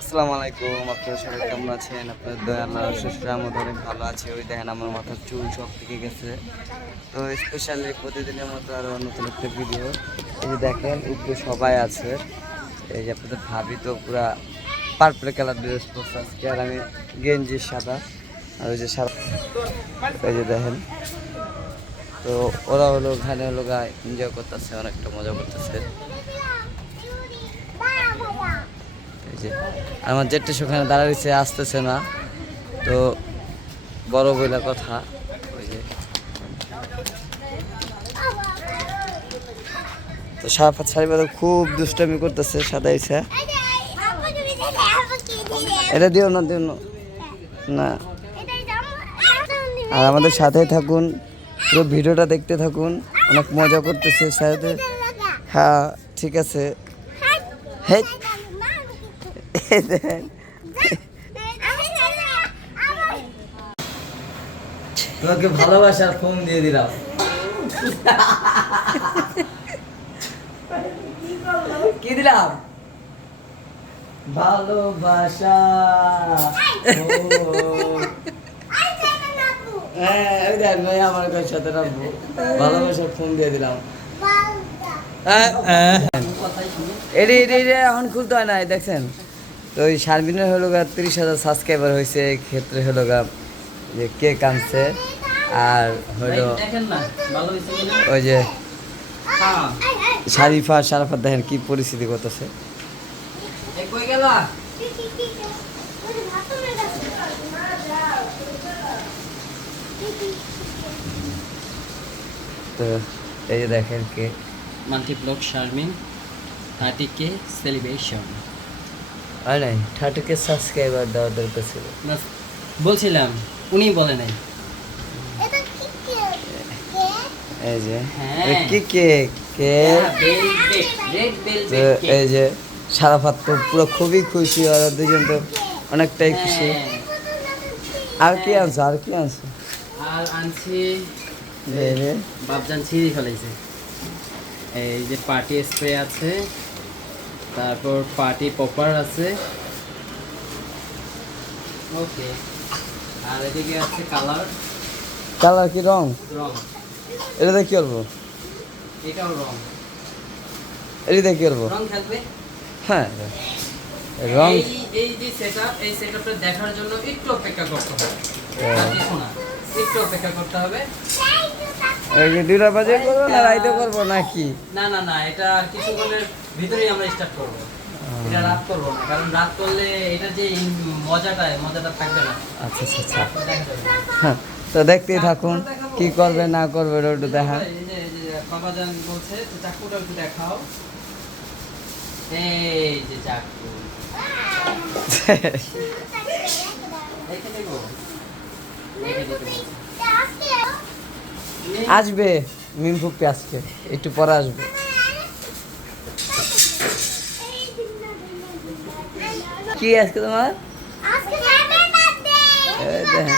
আসসালামু আলাইকুম সবাই কেমন আছেন? আপনার আছে। ওই দেখেন আমার চুল থেকে গেছে। তো স্পেশালি প্রতিদিনের মতো নতুন ভিডিও এই যে দেখেন সবাই আছে। এই যে আপনাদের ভাবি তো পুরা পার্পল কালার ড্রেস পরছে আজকে, আর আমি গেঞ্জি সাদা। আর ওই যে সাদা যে দেখেন তো ওরা হলো, ওখানে হলো গায়ে এনজয় করতেছে, অনেকটা মজা করতেছে। আমার জেটটা সেখানে দাঁড়াইছে, আসতেছে না। তো বড় বইলা কথা, ওই যে। তো সারাফাত সারিবাদ খুব দুষ্টামি করতেছে সাদা ইচ্ছা এটা দিও না দিও না। আর আমাদের সাথেই থাকুন। পুরো ভিডিওটা দেখতে থাকুন। অনেক মজা করতেছে সাথে হ্যাঁ ঠিক আছে। দেখেন তোমাকে ভালোবাসার ফোন দিয়ে দিলাম। কি দিলাম? ভালোবাসা। হ্যাঁ ওই দেখ ভাই আমার কাছে সাথে রাখব ফোন দিয়ে দিলাম এডি এডি এডি এখন খুলতে হয় না দেখছেন তো ওই শারমিনের হলো গা তিরিশ হাজার সাবস্ক্রাইবার হয়েছে ক্ষেত্রে হলো গা যে কেক আনছে আর হলো দেখেন না ভালো হয়েছে কিনা ওই যে হ্যাঁ শারিফা শারাফা দেখেন কি পরিস্থিতি করতেছে কই গেলা তো এই যে দেখেন কে? মাল্টিপ্লক শারমিন থার্টি কে সেলিব্রেশন। হয় নাই থার্টি কে সাবস্ক্রাইবার দেওয়ার দরকার ছিল। বলছিলাম উনি বলে নাই। এই যে হ্যাঁ। কি কেক কেক তো এই যে শারাফাত তো পুরো খুবই খুশি আর দুজন তো অনেকটাই খুশি। আর কি আনছো আর কি আনছো? আর আনছি বাপজান ছিঁড়ে ফেলাইছে। এই যে পার্টি স্প্রে আছে তারপর পার্টি পপার আছে। ওকে আর এদিকে আছে কালার। কালার কি রং? রং। এটাতে কি করব? এটাও রং। এটাতে কি করব? রং খেলবে? হ্যাঁ। রং এই যে সেটআপ এই সেটআপটা দেখার জন্য একটু অপেক্ষা করতে হবে। হ্যাঁ। একটু অপেক্ষা করতে হবে। এই যে দুটা বাজে? করব না রাইতে করব নাকি? না না না এটা আর কিছুক্ষণের ভিতরেই আমরা স্টার্ট করব। এটা রাত করব না কারণ রাত করলে এটা যে মজাটা মজাটা থাকবে না। আচ্ছা আচ্ছা আচ্ছা। দেখা। হ্যাঁ, তো দেখতেই থাকুন কি করবে না করবে একটু বলছে যে চাকুটা একটু দেখাও। এই যে চাকু। দেখে দেখে। আসবে মিমফুপি আজকে একটু পরে আসবে। কি আজকে তোমার? দেখেন।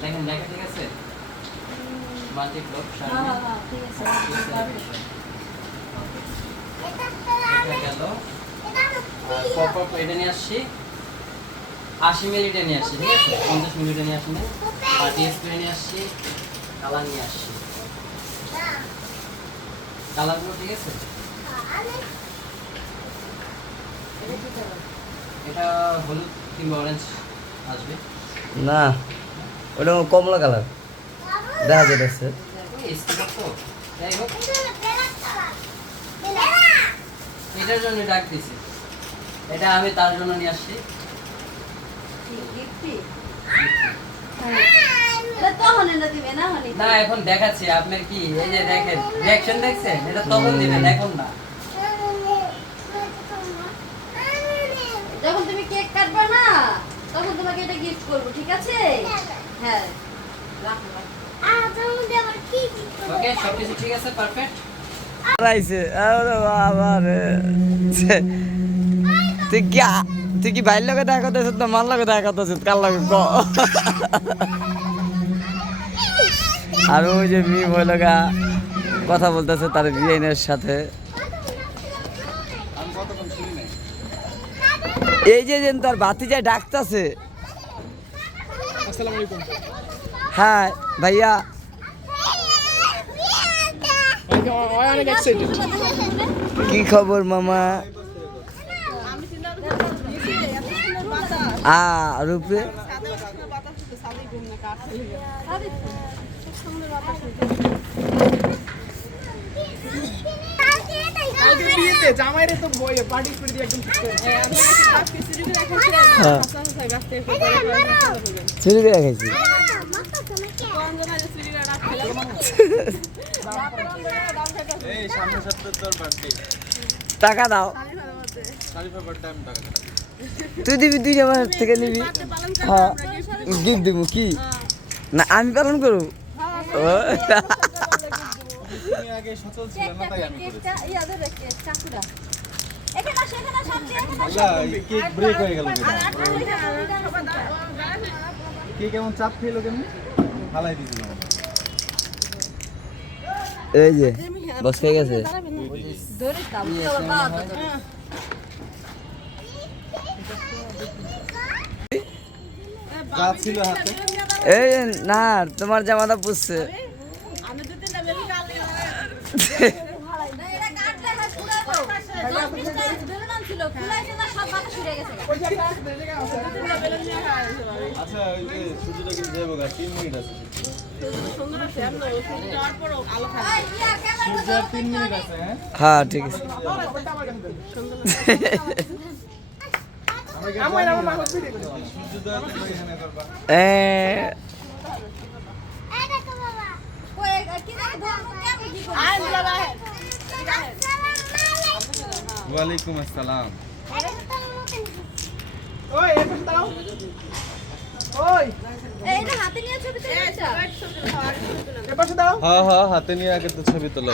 ঠিক আছে মাল্টিপ্লক গেল আর এটা নিয়ে আসছি। আশি মিনিটে নিয়ে আসছি ঠিক আছে? পঞ্চাশ মিনিটে নিয়ে আসি না পার্টি স্প্রে নিয়ে আসছি কালার নিয়ে আসছি। কালারগুলো ঠিক আছে? এটা হলুদ কিংবা অরেঞ্জ আসবে। না ওটা কমলা কালার দেখা তো। যাই হোক। এটার জন্য ডাক দিছি এটা আমি তার জন্য নিয়ে আসছি। না এখন দেখাচ্ছি আপনার কি এই যে দেখেন রিয়াকশন দেখছেন? এটা তখন দিবেন এখন না। যখন তুমি কেক কাটবে না তখন তোমাকে এটা গিফট করব ঠিক আছে? হ্যাঁ রাখো রাখো। ওকে সবকিছু ঠিক আছে পারফেক্ট আইছে আরে বাবা রে। তুই কি তুই কি ভাইয়ের লগে দেখা করতেছিস না মার লগে দেখা করতেছিস কার লগে ক আর ওই যে মি বলে গা কথা বলতেছে তার বিয়েনের সাথে এই যে যে তার বাতি যায় ডাকতেছে হ্যাঁ ভাইয়া কি খবর মামা আ রূপে বিয়েতে জামাইরে তো বইয়ে পার্টি করে দিয়ে একদম হ্যাঁ। চুরি করে খাইছি। টাকা দাও। তুই দিবি তুই আমার থেকে নিবি। হ্যাঁ। গিফট দিব কি? না আমি পালন করব। ও। কে কেমন চাপ খেলো কেমন ফালাই দিয়েছিল এই যে বস হয়ে গেছে। হাতে এই না তোমার জামাটা পুষছে আচ্ছা হ্যাঁ হ্যাঁ ঠিক আছে সূর্য দেওয়া তো এখানে করবা এ, ওয়ালাইকুম আসসালাম। হাতে নিয়ে ছবি তুলে হ্যাঁ হ্যাঁ হাতে নিয়ে আগে তো ছবি তোলা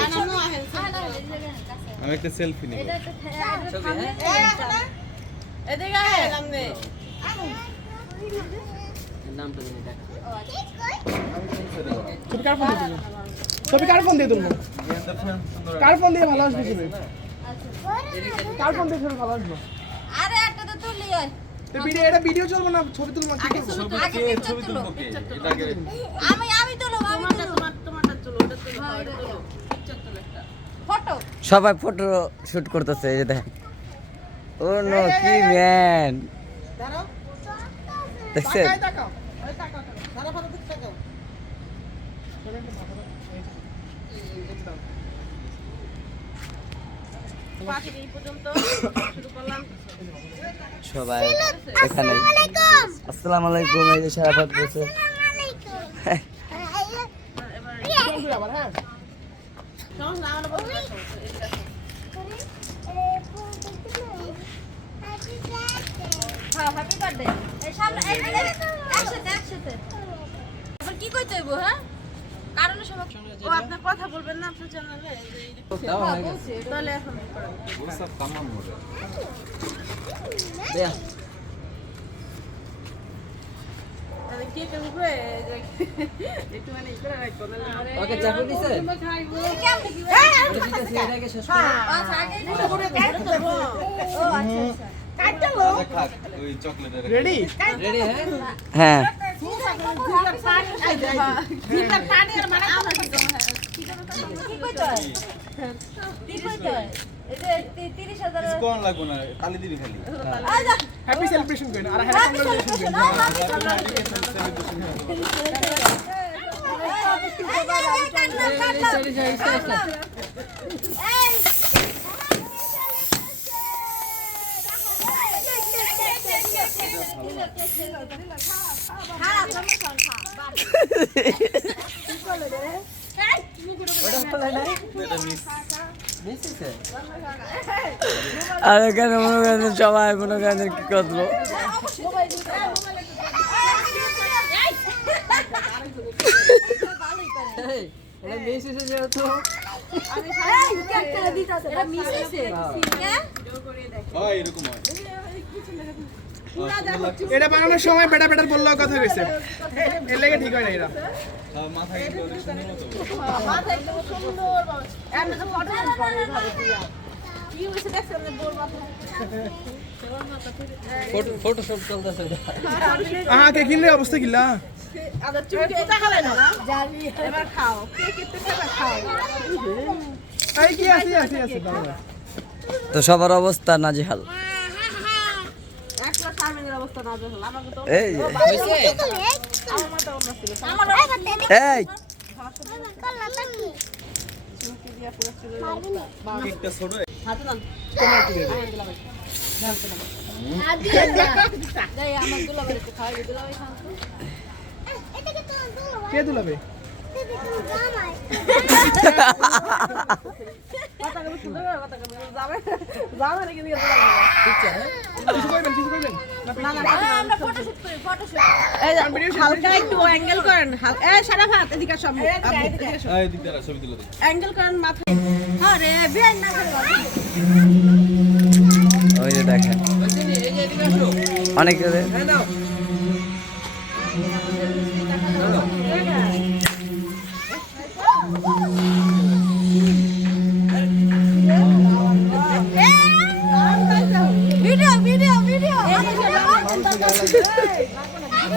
আমি একটা সেলফি নিব নামটা জানি টাকা ছবি কার ফোন দিয়ে তুলবো কার ফোন দিয়ে ভালো আসবে কার ফোন দিয়ে ভালো আসবে আরে একটা তো ওই ভিডিও এটা ভিডিও চলবে না ছবি তুলবো তুলো আমি আমি তুলো আমি তুলো ফটো সবাই ফটো শুট করতেছে এই দেখ ও নো কি ম্যান দেখছেন। সবাই এখানে আসসালামু আলাইকুম এই যে সারাফাত আবার, হ্যাঁ? দাও হ্যাপি বার্থডে এই সামনে একসাথে একসাথে। এখন কি কইতে হইব হ্যাঁ? কারণে সব ও আপনি কথা বলবেন না আপনার চ্যানেলে তাহলে এখন সব কামাম হবে? দেয়া ওকে চাকু দিছে? কেমনে কি হ্যাঁ আগে শেষ হ্যাঁ। করে আচ্ছা আগে ও আচ্ছা।, আচ্ছা। হ্যাঁ হ্যাঁ জিপটা পানি আর মানে আমরা কি করব কি কইতে হয় কি কইতে হয় এটা তিরিশ হাজার কিছু কোন লাগবো না খালি দিবি খালি আচ্ছা হ্যাপি সেলিব্রেশন করেন আর হ্যাপি কংগ্রাচুলেশন করেন ওটা ফলাই নাই এটা মিস মিসিছে আর এখানে মনে করেন সবাই মনে করেন কি করল হ্যাঁ হয় এরকম হয় এটা বানানোর সময় বেটা বেটার বলল কথা হয়েছে। এর লেগে ঠিক হয় না তো? ফটোশপ চলতেছে। আহা কে কিনলে? অবস্থা কিলা আবার চুলকে এটা খাবে দুলাবাড়ি খান কে দুলাবে কিছু কইবেন কিছু কইবেন হালকা একটু অ্যাঙ্গেল করেন। হাল- সারা ভাত এদিকে দিই অ্যাঙ্গেল করেন মাথা। আরে বিয়ান না ওই যে দেখেন। অনেক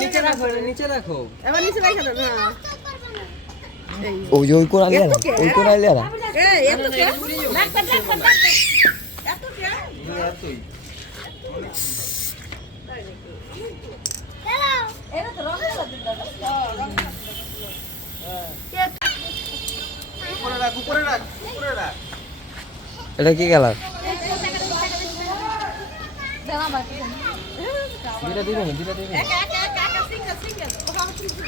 নিচে রাখো নিচে রাখো। এবার নিচে রেখে হ্যাঁ। ওই যে ওই ওই কোরালে এই এত কে? ডাক্তার ডাক্তার ডাক্তার এত কে? এটা তো রঙের উপরে রাখ উপরে রাখ উপরে রাখ এটা কি কালার? বাকি। দুটা দিবেন দুটা দিবেন একা একা একা একা সিঙ্গেল সিঙ্গেল ও বাবা সিঙ্গেল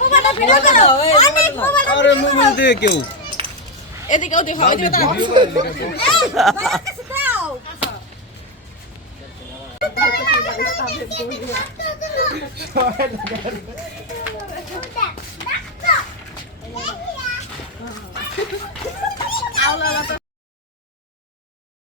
মোবাইলটা ভিডিও করো অনেক মোবাইল আরে মোবাইল দিয়ে কেউ। এদিকে ওদিকে হয় এদিকে দাও। আওলা।